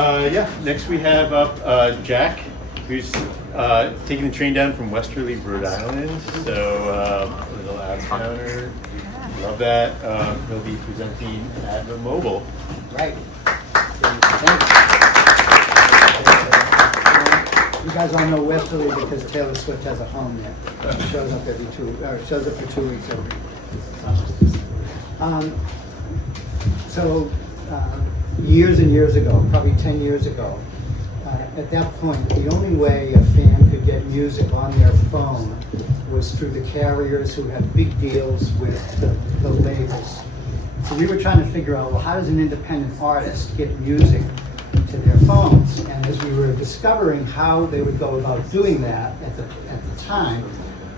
Yeah, next we have up Jack, who's taking the train down from Westerly, Rhode Island. So, a little out of towner. Love that. He'll be presenting Adva Mobile. Right. You guys all know Westerly because Taylor Swift has a home there. It shows up shows up for 2 weeks every. Years and years ago, probably 10 years ago, at that point, the only way a fan could get music on their phone was through the carriers who had big deals with the labels. So we were trying to figure out, well, how does an independent artist get music to their phones? And as we were discovering how they would go about doing that at the time,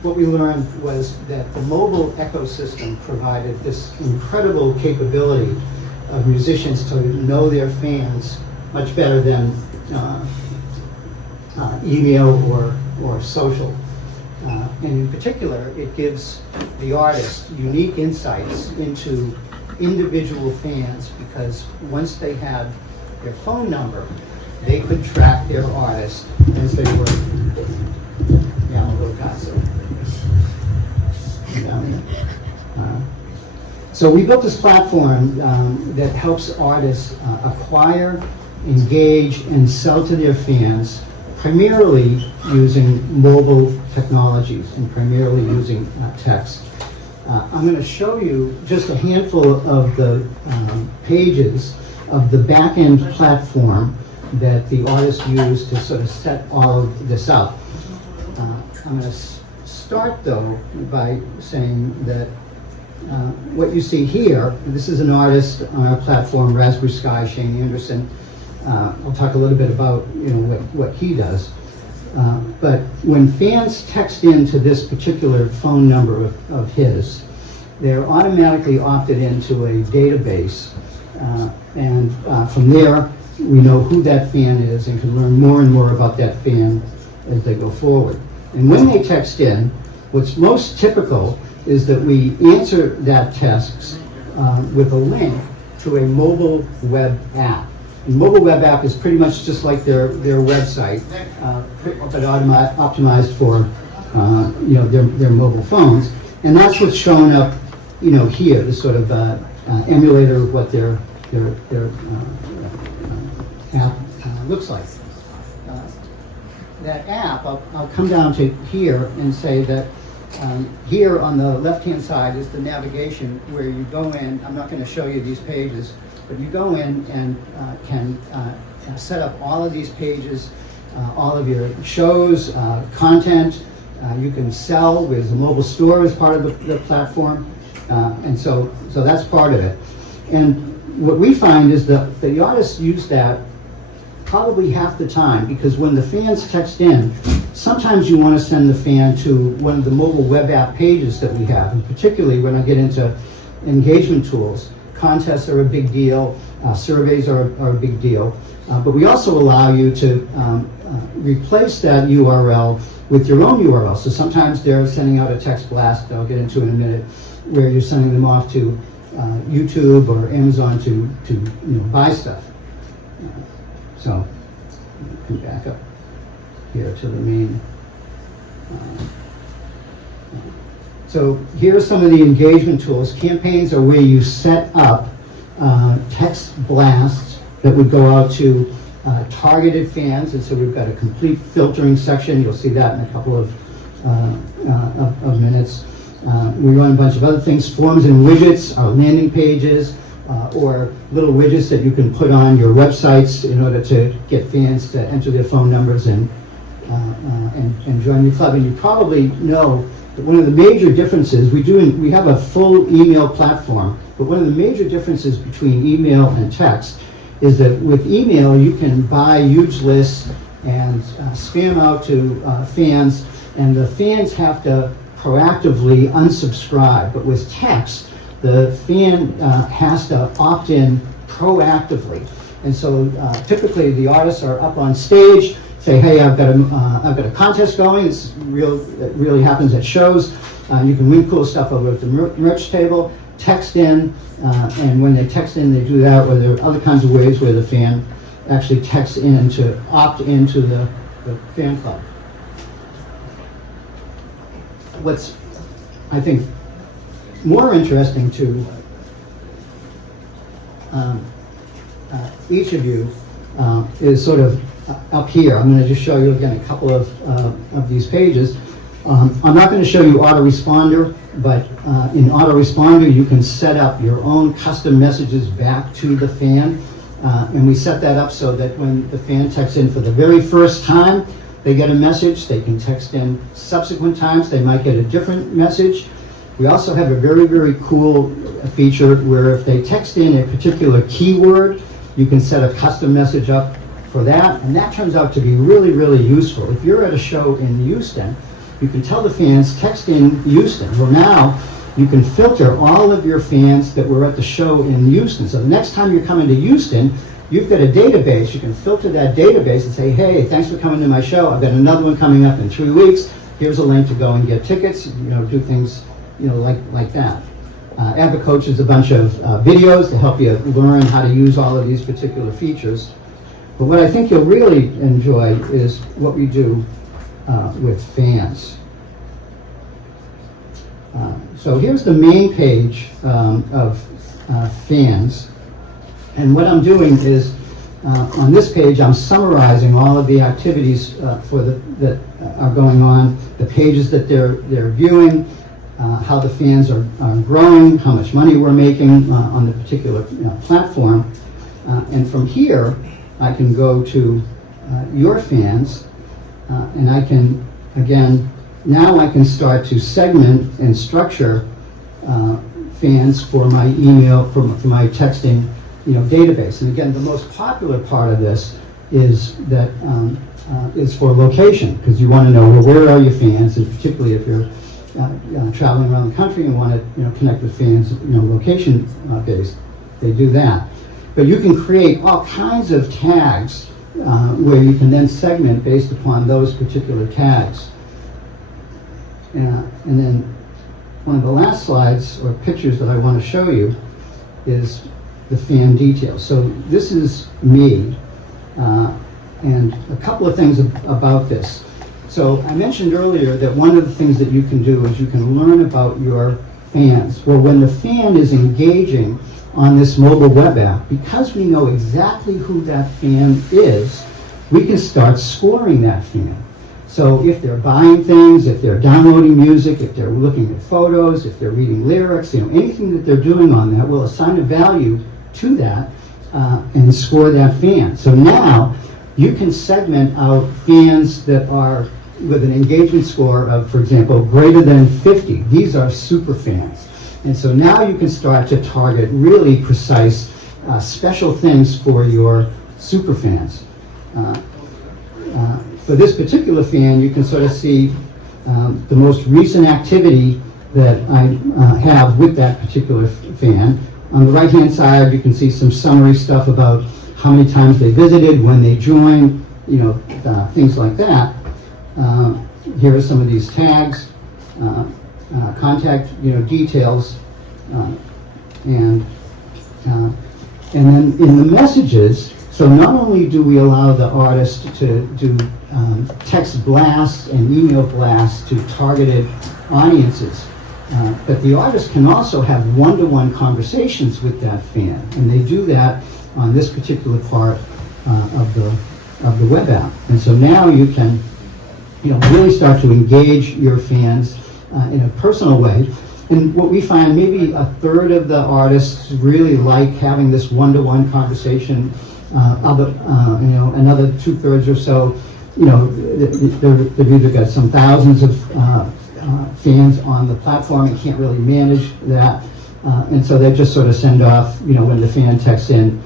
what we learned was that the mobile ecosystem provided this incredible capability of musicians to know their fans much better than email or social. And in particular, it gives the artist unique insights into individual fans, because once they had their phone number, they could track their artist as they were. Yeah, a little concert. So we built this platform that helps artists acquire, engage, and sell to their fans, primarily using mobile technologies and primarily using text. I'm going to show you just a handful of the pages of the back-end platform that the artists use to sort of set all of this up. I'm going to start, though, by saying that what you see here, this is an artist on our platform, Raspberry Sky, Shane Anderson. I'll talk a little bit about what he does. But when fans text into this particular phone number of his, they're automatically opted into a database. And from there, we know who that fan is and can learn more and more about that fan as they go forward. And when they text in, what's most typical is that we answer that text with a link to a mobile web app. And mobile web app is pretty much just like their website, but optimized for their mobel phones. And that's what's showing up, here, this sort of emulator of what their app looks like. That app, I'll come down to here and say that here on the left-hand side is the navigation where you go in. I'm not going to show you these pages, but you go in and can set up all of these pages, all of your shows, content. You can sell. There's a mobile store as part of the platform, and so that's part of it. And what we find is that the artists use that probably half the time, because when the fans text in, sometimes you want to send the fan to one of the mobile web app pages that we have, and particularly when I get into engagement tools. Contests are a big deal, surveys are a big deal, but we also allow you to replace that URL with your own URL. So sometimes they're sending out a text blast that I'll get into in a minute, where you're sending them off to YouTube or Amazon to buy stuff. So come back up here to the main. So here are some of the engagement tools. Campaigns are where you set up text blasts that would go out to targeted fans, and so we've got a complete filtering section. You'll see that in a couple of minutes. We run a bunch of other things. Forms and widgets are landing pages, or little widgets that you can put on your websites in order to get fans to enter their phone numbers and join your club. And you probably know that one of the major differences, we have a full email platform, but one of the major differences between email and text is that with email you can buy huge lists and spam out to fans, and the fans have to proactively unsubscribe. But with text, the fan has to opt in proactively. And so typically the artists are up on stage, say, hey, I've got a contest going. It really happens at shows. You can win cool stuff over at the merch table. Text in, and when they text in, they do that, or there are other kinds of ways where the fan actually text in to opt into the fan club. What's, I think, more interesting to each of you is sort of up here. I'm going to just show you again a couple of these pages. I'm not going to show you autoresponder, but in autoresponder you can set up your own custom messages back to the fan. And we set that up so that when the fan texts in for the very first time, they get a message. They can text in subsequent times. They might get a different message. We also have a very, very cool feature where if they text in a particular keyword, you can set a custom message up for that. And that turns out to be really, really useful. If you're at a show in Houston, you can tell the fans, text in Houston. Well, now you can filter all of your fans that were at the show in Houston. So the next time you're coming to Houston, you've got a database. You can filter that database and say, hey, thanks for coming to my show. I've got another one coming up in 3 weeks. Here's a link to go and get tickets, do things, like that. Adva coaches a bunch of videos to help you learn how to use all of these particular features. But what I think you'll really enjoy is what we do with fans. So here's the main page of fans. And what I'm doing is, on this page, I'm summarizing all of the activities that are going on, the pages that they're viewing, how the fans are growing, how much money we're making on the particular platform. And from here, I can go to your fans, and I can, again, now I can start to segment and structure fans for my email, for my texting database. And again, the most popular part of this is that is for location, because you want to know, well, where are your fans, and particularly if you're traveling around the country and want to connect with fans location based, they do that. But you can create all kinds of tags where you can then segment based upon those particular tags. And then one of the last slides or pictures that I want to show you is the fan details. So this is me, and a couple of things about this. So I mentioned earlier that one of the things that you can do is you can learn about your fans. Well, when the fan is engaging on this mobile web app, because we know exactly who that fan is, we can start scoring that fan. So if they're buying things, if they're downloading music, if they're looking at photos, if they're reading lyrics, anything that they're doing on that, we'll assign a value to that and score that fan. So now you can segment out fans that are with an engagement score of, for example, greater than 50. These are super fans. And so now you can start to target really precise, special things for your super fans. For this particular fan, you can sort of see the most recent activity that I have with that particular fan. On the right-hand side, you can see some summary stuff about how many times they visited, when they joined, things like that. Here are some of these tags, contact, details, and then in the messages. So not only do we allow the artist to do text blasts and email blasts to targeted audiences, but the artist can also have one-to-one conversations with that fan, and they do that on this particular part of the web app. And so now you can, really start to engage your fans in a personal way. And what we find, maybe a third of the artists really like having this one-to-one conversation. Another 2/3 or so, they've either got some thousands of fans on the platform and can't really manage that, and so they just sort of send off, when the fan texts in,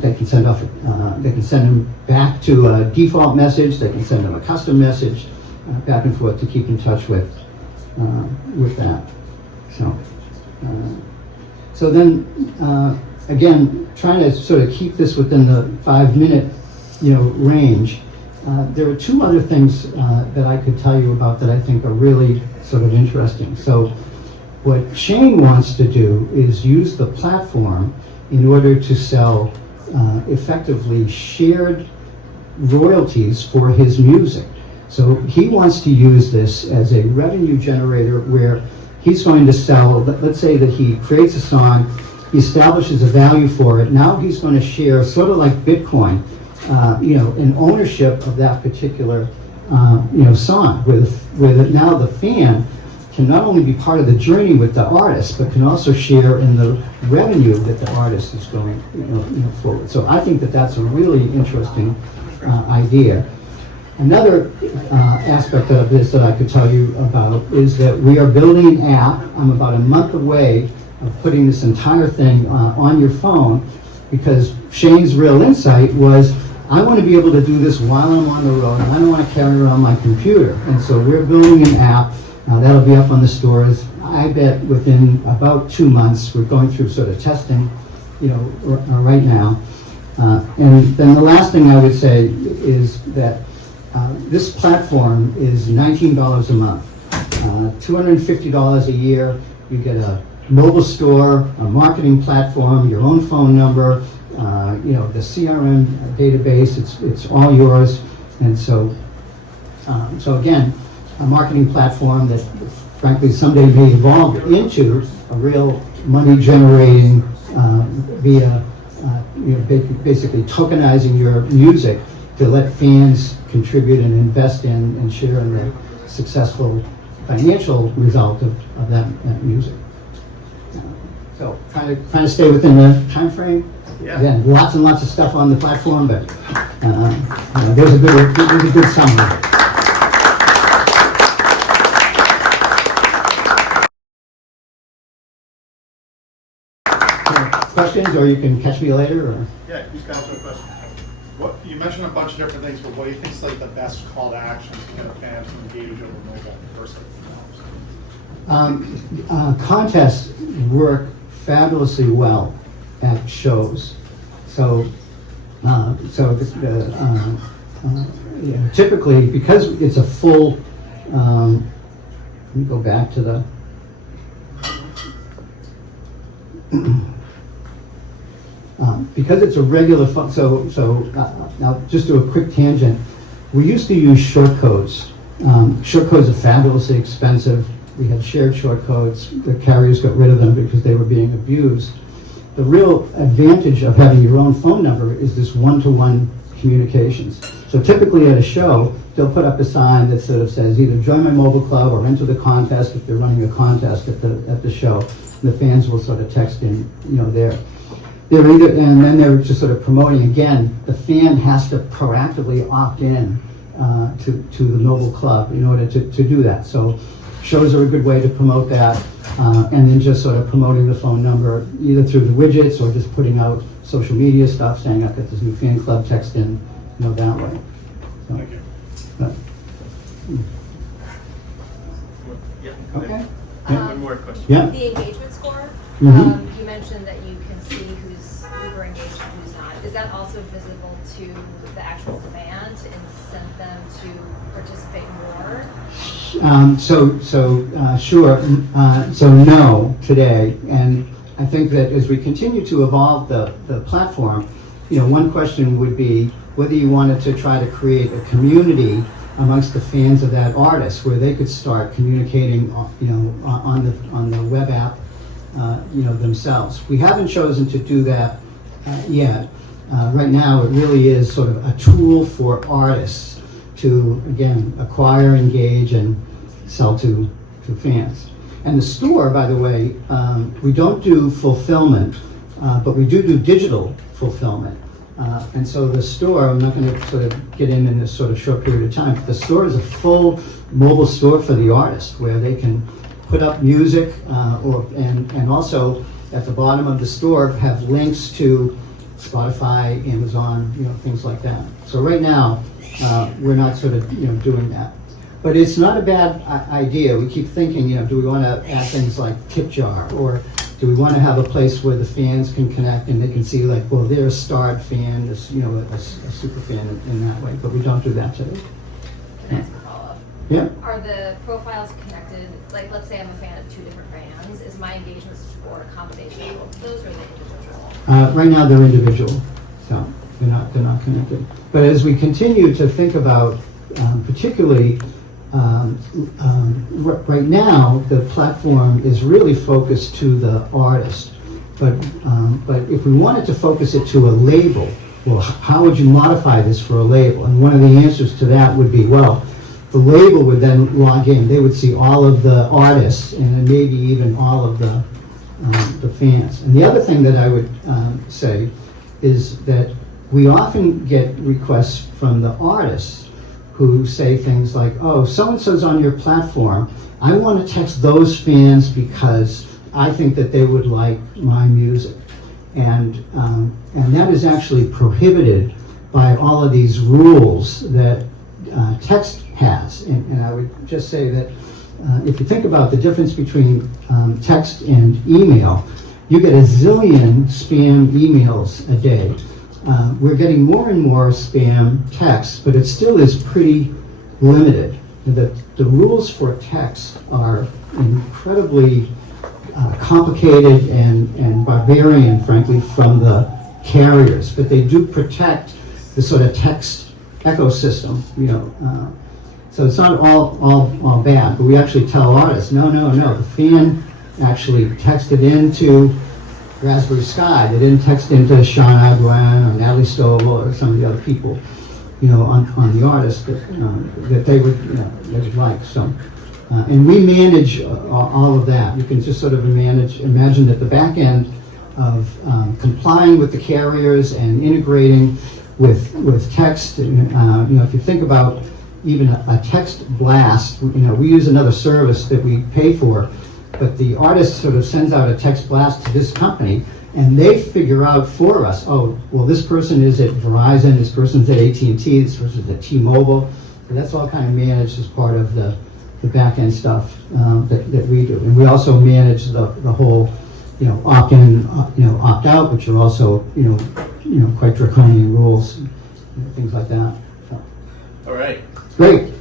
they can send them back to a default message. They can send them a custom message, back and forth to keep in touch with that. So then. Again, trying to sort of keep this within the 5-minute, range. There are two other things that I could tell you about that I think are really sort of interesting. So, what Shane wants to do is use the platform in order to sell effectively shared royalties for his music. So he wants to use this as a revenue generator where he's going to sell, let's say that he creates a song, he establishes a value for it, now he's going to share, sort of like Bitcoin, an ownership of that particular song, where now the fan can not only be part of the journey with the artist, but can also share in the revenue that the artist is going forward. So I think that that's a really interesting idea. Another aspect of this that I could tell you about is that we are building an app. I'm about a month away of putting this entire thing on your phone, because Shane's real insight was, I want to be able to do this while I'm on the road, and I don't want to carry around my computer. And so we're building an app that'll be up on the stores. I bet within about 2 months. We're going through sort of testing, right now. And then the last thing I would say is that this platform is $19 a month, $250 a year. You get a mobile store, a marketing platform, your own phone number, the CRM database. It's all yours. And so again, a marketing platform that frankly someday may evolve into a real money generating via basically tokenizing your music to let fans contribute and invest in and share in the successful financial result of that music. So trying to stay within the time frame. Yeah. Again, lots and lots of stuff on the platform, but there's a good summary. Questions, or you can catch me later. Or? Yeah, who's got a question? You mentioned a bunch of different things, but what do you think is like the best call to action to get fans to engage over mobile versus contests work fabulously well at shows. So typically, because it's a full, let me go back to the, because it's a regular fun, now just do a quick tangent. We used to use short codes. Short codes are fabulously expensive. We had shared short codes. The carriers got rid of them because they were being abused. The real advantage of having your own phone number is this one-to-one communications. So typically at a show, they'll put up a sign that sort of says either join my mobile club or enter the contest if they're running a contest at the show. And the fans will sort of text in, they're either, and then they're just sort of promoting. Again, the fan has to proactively opt in to the mobile club in order to do that. So shows are a good way to promote that, and then just sort of promoting the phone number either through the widgets or just putting out social media stuff saying I've got this new fan club, text in, that way. So, Thank you. Yeah. Okay. One more question. Yeah. The engagement score, Mhm. you mentioned that you can see who's uber engaged and who's not. Is that also visible to the actual fan to incent them to participate more? Sure. So no today, and I think that as we continue to evolve the platform, one question would be whether you wanted to try to create a community amongst the fans of that artist where they could start communicating, on the web app, themselves. We haven't chosen to do that yet. Right now, it really is sort of a tool for artists to, again, acquire, engage, and sell to fans. And the store, by the way, we don't do fulfillment, but we do digital fulfillment. And so the store, I'm not going to sort of get in this sort of short period of time, but the store is a full mobile store for the artist where they can put up music and also at the bottom of the store have links to Spotify, Amazon, things like that. So right now, we're not sort of, doing that. But it's not a bad idea. We keep thinking, do we want to add things like tip jar, or do we want to have a place where the fans can connect and they can see like, well, they're a starred fan, this, a super fan in that way. But we don't do that today. Can I ask a follow-up? Yeah. Are the profiles connected? Like, let's say I'm a fan of two different bands. Is my engagement score a combination of both of those, or are they individual? Right now they're individual. They're not connected. But as we continue to think about, particularly right now, the platform is really focused to the artist. But if we wanted to focus it to a label, well, how would you modify this for a label? And one of the answers to that would be, well, the label would then log in. They would see all of the artists and then maybe even all of the fans. And the other thing that I would say is that we often get requests from the artists who say things like, oh, so-and-so's on your platform. I want to text those fans because I think that they would like my music. And that is actually prohibited by all of these rules that text has. And I would just say that if you think about the difference between text and email, you get a zillion spam emails a day. We're getting more and more spam texts, but it still is pretty limited. The rules for text are incredibly complicated and barbarian, frankly, from the carriers, but they do protect the sort of text ecosystem, you know. So it's not all bad, but we actually tell artists, no, the fan actually texted into Raspberry Sky. They didn't text into Sean Adwa or Natalie Stovall or some of the other people, you know, on the artist that they would, you know, they would like. So, and we manage all of that. You can just sort of imagine at the back end of complying with the carriers and integrating with text. You know, if you think about even a text blast, you know, we use another service that we pay for, but the artist sort of sends out a text blast to this company, and they figure out for us, oh, well, this person is at Verizon, this person's at AT&T, this person's at T-Mobile. So that's all kind of managed as part of the back-end stuff that we do. And we also manage the whole, you know, opt-in, you know, opt-out, which are also, you know, quite draconian rules, and things like that. So. All right. Great.